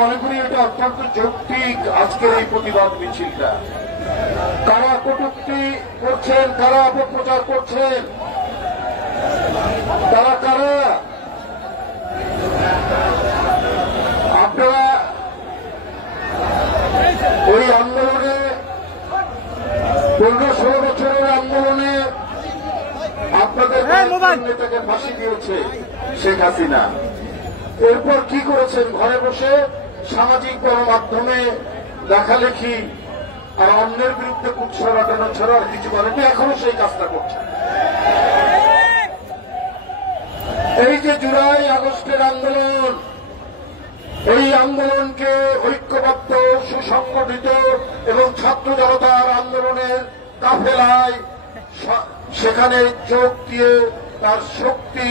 মনে করি এটা অত্যন্ত যৌক্তিক আজকের এই প্রতিবাদ মিছিলটা। কারা কটূক্তি করছেন, কারা অপপ্রচার করছেন, তারা কারা? আপনারা ওই আন্দোলনে 15-16 বছরের আন্দোলনে আপনাদের নেতাকে ফাঁসি দিয়েছে শেখ হাসিনা। এরপর কি করেছেন? ঘরে বসে সামাজিক গণমাধ্যমে লেখালেখি আর অন্যের বিরুদ্ধে কুৎসা রটানো ছাড়া আর কিছু করেনি। এখনো সেই কাজটা করছেন। এই যে জুলাই আগস্টের আন্দোলন, এই আন্দোলনকে ঐক্যবদ্ধ, সুসংগঠিত এবং ছাত্র জনতার আন্দোলনের কাফেলায় সেখানে যোগ দিয়ে তার শক্তি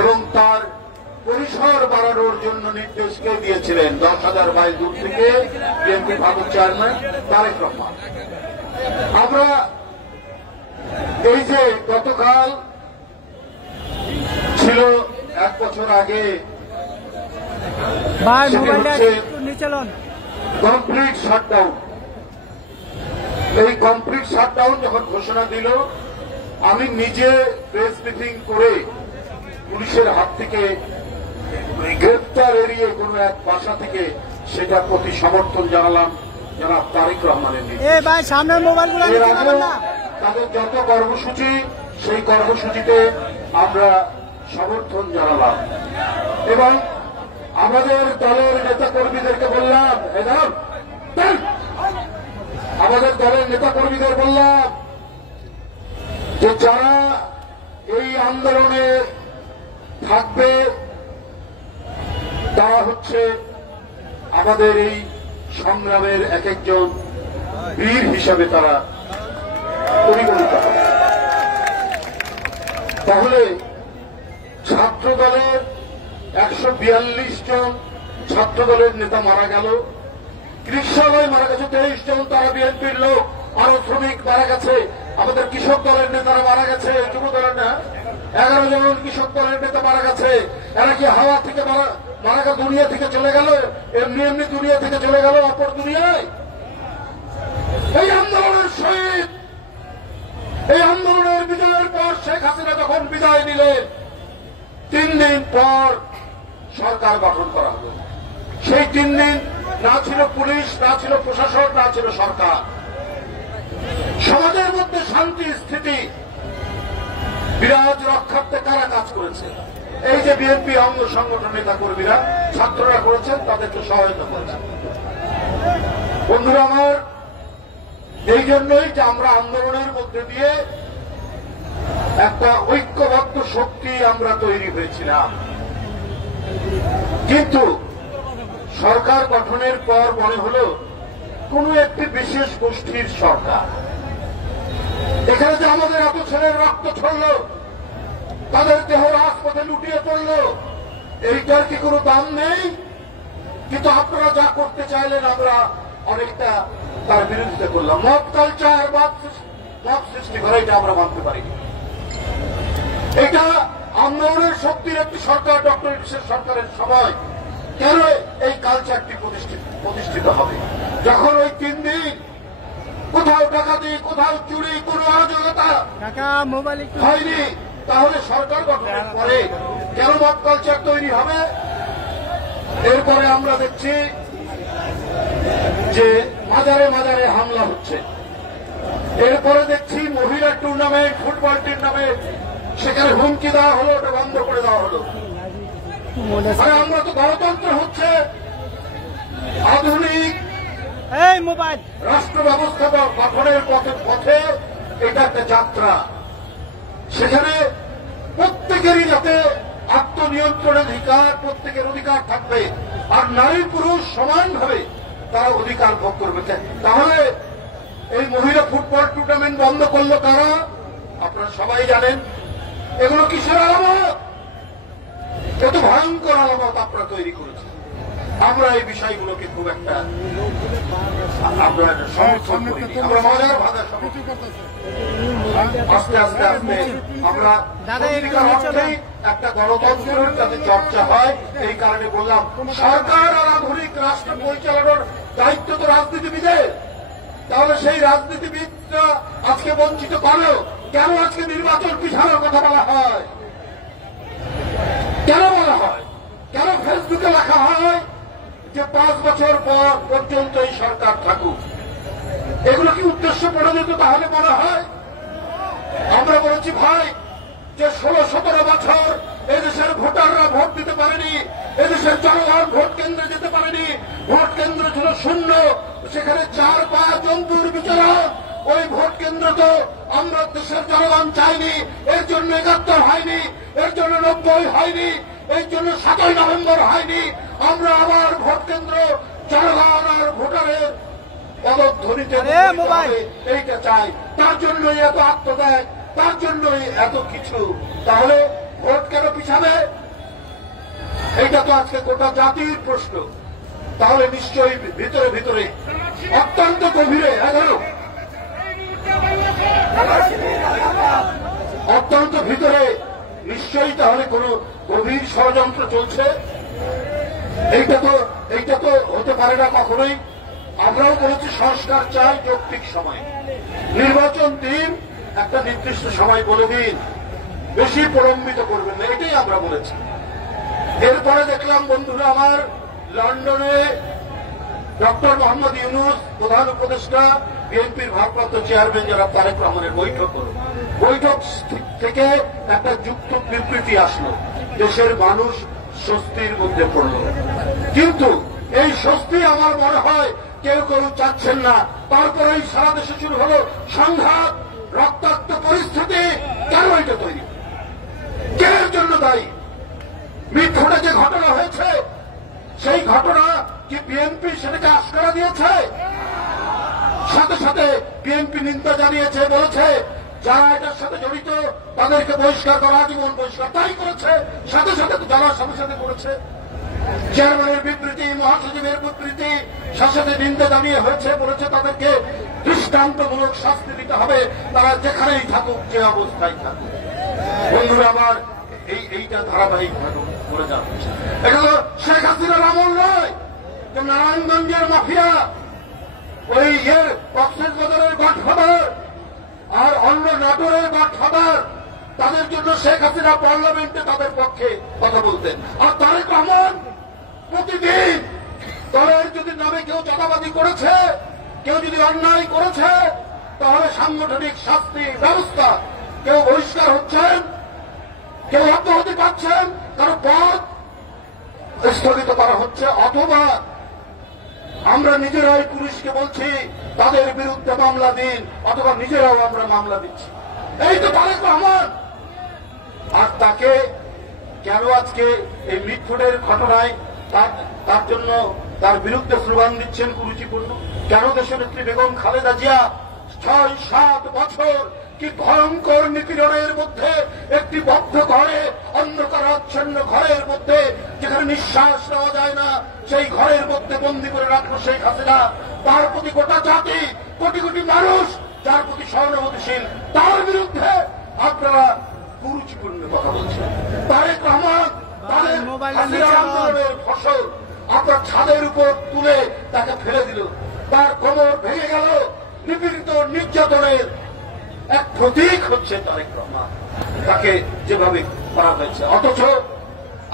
এবং তার পরিসর বাড়ানোর জন্য নির্দেশকে দিয়েছিলেন 10,000 মাইল দূর থেকে বিএনপি ভারপ্রাপ্ত চেয়ারম্যান তারেক রহমান। আমরা এই যে গতকাল ছিল 1 বছর আগে, কমপ্লিট শাটডাউন। এই কমপ্লিট শাটডাউন যখন ঘোষণা দিল, আমি নিজে প্রেস ব্রিফিং করে পুলিশের হাত থেকে গ্রেপ্তার এড়িয়ে কোন এক বাসা থেকে সেটা প্রতি সমর্থন জানালাম জনাব তারেক রহমানের নির্দেশে। তাদের যত কর্মসূচি, সেই কর্মসূচিতে আমরা সমর্থন জানালাম এবং আমাদের দলের নেতা কর্মীদেরকে বললাম, আমাদের দলের নেতা কর্মীদের বললাম যে যারা এই আন্দোলনে থাকবে তারা হচ্ছে আমাদের এই সংগ্রামের এক একজন বীর হিসাবে তারা পরিগণিত হবে। তাহলে ছাত্র দলের 142 জন ছাত্র দলের নেতা মারা গেল, কৃষকালয় মারা গেছে 23 জন, তারা বিএনপির লোক। আরো শ্রমিক মারা গেছে, আমাদের কৃষক দলের নেতারা মারা গেছে, যুব দলের না, 11 জন কৃষক দলের নেতা মারা গেছে। এরা কি হাওয়া থেকে মারা গেল, দুনিয়া থেকে চলে গেল? এমনি এমনি দুনিয়া থেকে চলে গেল অপর দুনিয়ায়? এই আন্দোলনের শহীদ, এই আন্দোলনের বিজয়ের পর শেখ হাসিনা যখন বিদায় নিলেন, 3 দিন পর সরকার গঠন করা হল। সেই 3 দিন না ছিল পুলিশ, না ছিল প্রশাসন, না ছিল সরকার। সমাজের মধ্যে শান্তি স্থিতি বিরাজ রক্ষার্থে কারা কাজ করেছে? এই যে বিএনপি অঙ্গ সংগঠন নেতা কর্মীরা, ছাত্ররা করেছেন, তাদেরকে সহায়তা করেছেন। বন্ধুরা আমার, এই জন্যই যে আমরা আন্দোলনের মধ্যে দিয়ে একটা ঐক্যবদ্ধ শক্তি আমরা তৈরি হয়েছিলাম। কিন্তু সরকার গঠনের পর মনে হল কোন একটি বিশেষ গোষ্ঠীর সরকার। এখানে যে আমাদের এত ছেলের রক্ত ছড়ল, তাদের দেহ রাজপথে লুটিয়ে পড়ল, এইটার কি কোনো দাম নেই? কিন্তু আপনারা যা করতে চাইলেন আমরা অনেকটা তার বিরোধিতা করলাম। মব কালচার, মব সৃষ্টি করে, এটা আমরা মানতে পারি। এটা আন্দোলনের শক্তির একটি সরকার, ডক্টর ইউনূসের সরকারের সময় কেন এই কালচারটি প্রতিষ্ঠিত হবে? যখন ওই 3 দিন কোথাও ডাকাতি, কোথাও চুরি, কোন অরাজকতা হয়নি, তাহলে সরকার গঠনের পরে কেন মব কালচার তৈরি হবে? এরপরে আমরা দেখছি যে মাজারে মাজারে হামলা হচ্ছে। এরপরে দেখছি মহিলা টুর্নামেন্ট, ফুটবল টুর্নামেন্ট, সেখানে হুমকি দেওয়া হলো, ওটা বন্ধ করে দেওয়া হলো। আমরা তো গণতন্ত্র হচ্ছে আধুনিক রাষ্ট্র ব্যবস্থা গঠনের পথে এটা একটা যাত্রা। সেখানে প্রত্যেকেরই যাতে আত্মনিয়ন্ত্রণের অধিকার, প্রত্যেকের অধিকার থাকবে, আর নারী পুরুষ সমানভাবে তারা অধিকার ভোগ করবে। তাহলে এই মহিলা ফুটবল টুর্নামেন্ট বন্ধ করলো কারা? আপনারা সবাই জানেন। এগুলো কিসের আলামত? কত ভয়ঙ্কর আলামত আপনারা তৈরি করেছেন। আমরা এই বিষয়গুলোকে খুব একটা আমরা সমর্থন করি। আমরা মজার ভাষা আস্তে আস্তে আস্তে আমরা সত্যিকার অর্থেই একটা গণতন্ত্রের যাতে চর্চা হয়, এই কারণে বললাম সরকার আর আধুনিক রাষ্ট্র পরিচালনার দায়িত্ব তো রাজনীতিবিদের। তাহলে সেই রাজনীতিবিদরা আজকে বঞ্চিত করো কেন? আজকে নির্বাচন পিছানোর কথা বলা হয় কেন? বলা হয় কেন? ফেসবুকে লেখা হয় যে 5 বছর পর পর্যন্ত এই সরকার থাকুক। এগুলো কি উদ্দেশ্য প্রণোদিত? তাহলে মনে হয় আমরা বলেছি ভাই যে 16-17 বছর এদেশের ভোটাররা ভোট দিতে পারেনি, এদেশের জনগণ ভোট কেন্দ্রে যেতে পারেনি, ভোট কেন্দ্র ছিল শূন্য, সেখানে 4-5 জন্তুর বিচরণ। ওই ভোট কেন্দ্র তো আমরা দেশের জনগণ চাইনি, এর জন্য 71 হয়নি, এর জন্য 90 হয়নি, এর জন্য 7ই নভেম্বর হয়নি। আমরা আবার ভোট কেন্দ্র জনগণ আর ভোটারের পদধ্বনিতে এইটা চাই, তার জন্যই এত আত্মত্যাগ, তার জন্যই এত কিছু। তাহলে ভোট কেন পিছাবে? এইটা তো আজকে গোটা জাতির প্রশ্ন। তাহলে নিশ্চয়ই ভিতরে ভিতরে অত্যন্ত গভীরে অত্যন্ত ভিতরে নিশ্চয়ই তাহলে কোন গভীর ষড়যন্ত্র চলছে। এইটা তো হতে পারে না কখনোই। আমরাও বলেছি সংস্কার চাই যৌক্তিক সময়, নির্বাচন দিন, একটা নির্দিষ্ট সময় বলে দিন, বেশি প্রলম্বিত করবেন না, এটাই আমরা বলেছি। এরপরে দেখলাম বন্ধুরা আমার, লন্ডনে ডক্টর মোহাম্মদ ইউনূস প্রধান উপদেষ্টা, বিএনপির ভারপ্রাপ্ত চেয়ারম্যান জনাব তারেক রহমানের বৈঠক থেকে একটা যুক্ত বিবৃতি আসলো, দেশের মানুষ স্বস্তির মধ্যে পড়ল। কিন্তু এই স্বস্তি আমার মনে হয় কেউ কেউ চাচ্ছেন না। তারপরেই সারা দেশে শুরু হলো সংঘাত, রক্তাক্ত পরিস্থিতি। কেন এটা তৈরি? কে এর জন্য দায়ী? মিটফোর্ডে যে ঘটনা হয়েছে, সেই ঘটনা কি বিএনপি সেটাকে আশকারা দিয়েছে? সাথে সাথে বিএনপি নিন্দা জানিয়েছে, বলেছে যারা এটার সাথে জড়িত তাদেরকে বহিষ্কার করা, জীবন বহিষ্কার, তাই করেছে। সাথে সাথে যারা সাথে সাথে করেছে, চেয়ারম্যানের বিবৃতি, মহাসচিবের বিবৃতি, সাথে সাথে নিন্দা জানিয়ে হয়েছে, বলেছে তাদেরকে দৃষ্টান্তমূলক শাস্তি দিতে হবে, তারা যেখানেই থাকুক, যে অবস্থায় থাকুক। বন্ধুরা আমার, এইটা ধারাবাহিকভাবে করে যাচ্ছে। এটা তো শেখ হাসিনার আমল নয় যে নারায়ণগঞ্জের মাফিয়া, ওই কক্সবাজারের গডফাদার আর অন্য নাটোরের গডফাদার, তাদের জন্য শেখ হাসিনা পার্লামেন্টে তাদের পক্ষে কথা বলতেন। আর তারেক রহমান প্রতিদিন দলের যদি নামে কেউ চাঁদাবাজি করেছে, কেউ যদি অন্যায় করেছে, তাহলে সাংগঠনিক শাস্তি ব্যবস্থা, কেউ বহিষ্কার হচ্ছেন, কেউ অব্যাহতি পাচ্ছেন, কারো পদ স্থগিত করা হচ্ছে, অথবা আমরা নিজেরাই পুলিশকে বলছি তাদের বিরুদ্ধে মামলা দিন, অথবা নিজেরাও আমরা মামলা দিচ্ছি। এই তো তারেক রহমান। আর তাকে কেন আজকে এই মিটফোর্ডের ঘটনায় তার জন্য তার বিরুদ্ধে স্লোগান দিচ্ছেন কুরুচিপূর্ণ? কেন দেশনেত্রী বেগম খালেদা জিয়া 6-7 বছর কি ভয়ঙ্কর নিপীড়নের মধ্যে, একটি বদ্ধ ঘরে, অন্ধকারাচ্ছন্ন ঘরের মধ্যে, যেখানে নিঃশ্বাস নেওয়া যায় না, সেই ঘরের মধ্যে বন্দী করে রাখলো শেখ হাসিনা। তার প্রতি গোটা জাতি, কোটি কোটি মানুষ যার প্রতি সহানুভূতিশীল, তার বিরুদ্ধে আপনারা কুরুচিপূর্ণ কথা বলছেন। তারেক রহমান তাদের আন্দোলনের ফসল আপনার ছাদের উপর তুলে তাকে ফেলে দিল, তার কোমর ভেঙে গেল, নিপীড়িত নির্যাতনের এক প্রতীক হচ্ছে তারেক রহমান, তাকে যেভাবে করা হয়েছে। অথচ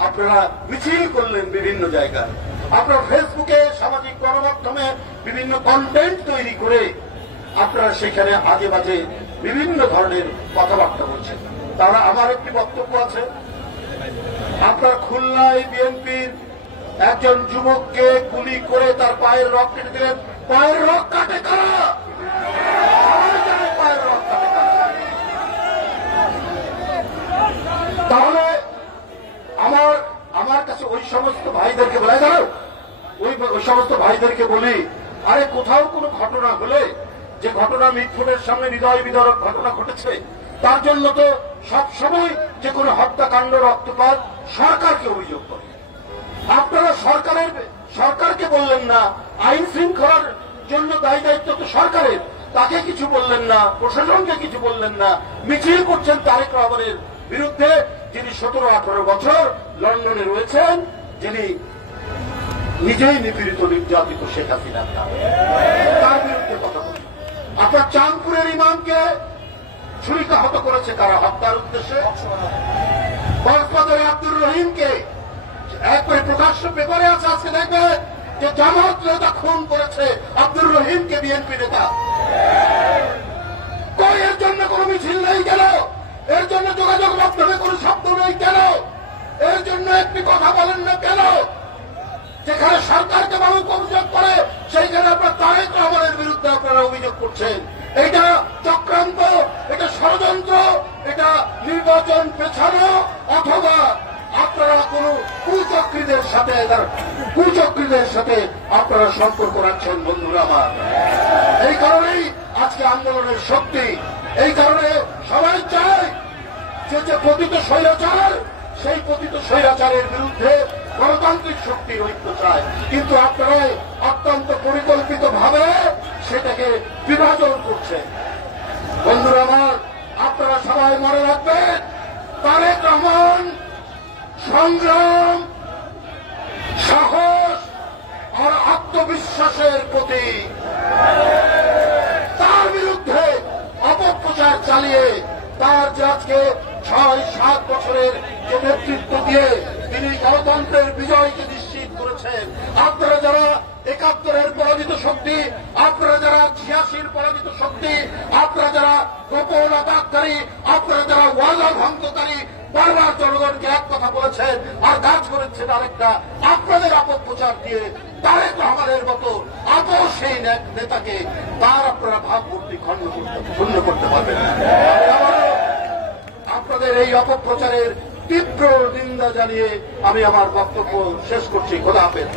আপনারা মিছিল করলেন বিভিন্ন জায়গায়, আপনারা ফেসবুকে, সামাজিক গণমাধ্যমে বিভিন্ন কন্টেন্ট তৈরি করে আপনারা সেখানে আজে বাজে বিভিন্ন ধরনের কথাবার্তা বলছেন। তারা আমার একটি বক্তব্য আছে, আপনার খুলনায় বিএনপির একজন যুবককে গুলি করে তার পায়ের রক কেটে দিলেন। পায়ের রক কাটে কারা? পায়ের রক কাটে কারা? তাহলে আমার কাছে ওই সমস্ত ভাইদেরকে বলে দাও, ওই সমস্ত ভাইদেরকে বলি, আরে কোথাও কোনো ঘটনা হলে, যে ঘটনা মিটফোর্ডের সামনে হৃদয় বিদারক ঘটনা ঘটেছে, তার জন্য তো সবসময় যে কোনো হত্যাকাণ্ড, রক্তপাত সরকারকে অভিযোগ করে। আপনারা সরকারকে বললেন না, আইন শৃঙ্খলার জন্য দায়ী দায়িত্ব তো সরকারের, তাকে কিছু বললেন না, প্রশাসনকে কিছু বললেন না, মিছিল করছেন তারেক রহমানের বিরুদ্ধে, যিনি 17-18 বছর লন্ডনে রয়েছেন, যিনি নিজেই নিপীড়িত নির্যাতিত শেখ হাসিনার নামে, তার বিরুদ্ধে কথা বলছেন। আপনার চাঁদপুরের ইমামকে ছুরিকাহত করেছে কারা? হত্যার উদ্দেশ্যে। কক্সবাজারে আব্দুর রহিমকে একবারে প্রকাশ্য পেপারে আছে, আজকে দেখবেন যে জামাত নেতা খুন করেছে আব্দুর রহিমকে, বিএনপি নেতা। কই এর জন্য কোন মিছিল নেই কেন? এর জন্য যোগাযোগ মাধ্যমে কোন শব্দ নেই কেন? এর জন্য একটি কথা বলেন না কেন? যেখানে সরকারকে মানুষ অভিযোগ করে সেইখানে আপনার তারেক রহমানের বিরুদ্ধে আপনারা অভিযোগ করছেন। এটা চক্রান্ত, এটা ষড়যন্ত্র, এটা নির্বাচন পেছানো, অথবা আপনারা কোন কুচক্রীদের সাথে আপনারা সম্পর্ক রাখছেন। বন্ধুরা আমার, এই কারণেই আজকে আন্দোলনের শক্তি। এই কারণে সবাই চায় যে পতিত স্বৈরাচার, সেই পতিত স্বৈরাচারের বিরুদ্ধে গণতান্ত্রিক শক্তির ঐক্য চায়, কিন্তু আপনারা অত্যন্ত পরিকল্পিতভাবে সেটাকে বিভাজন করছেন। বন্ধুরা আমার, আপনারা সবাই মনে রাখবেন, তারেক রহমান সংগ্রাম, সাহস আর আত্মবিশ্বাসের প্রতীক। তার বিরুদ্ধে অপপ্রচার চালিয়ে তার যে আজকে 6-7 বছরের যে নেতৃত্ব দিয়ে তিনি গণতন্ত্রের বিজয়কে নিশ্চিত করেছেন, আপনারা যারা 71-এর পরাজিত শক্তি, আপনারা যারা 86-র পরাজিত শক্তি, আপনারা যারা গোপন আঘাতকারী, আপনারা যারা ওয়াদা ভঙ্গকারী, বারবার জনগণকে এক কথা বলেছেন আর কাজ করেছেন আরেকটা, আপনাদের অপপ্রচার দিয়ে তারেক রহমানের মতো আপসহীন এক নেতাকে তার আপনারা ভাবমূর্তি ক্ষুণ্ণ করতে পারবেন না। আপনাদের এই অপপ্রচারের তীব্র নিন্দা জানিয়ে আমি আমার বক্তব্য শেষ করছি। খোদা হাফেজ।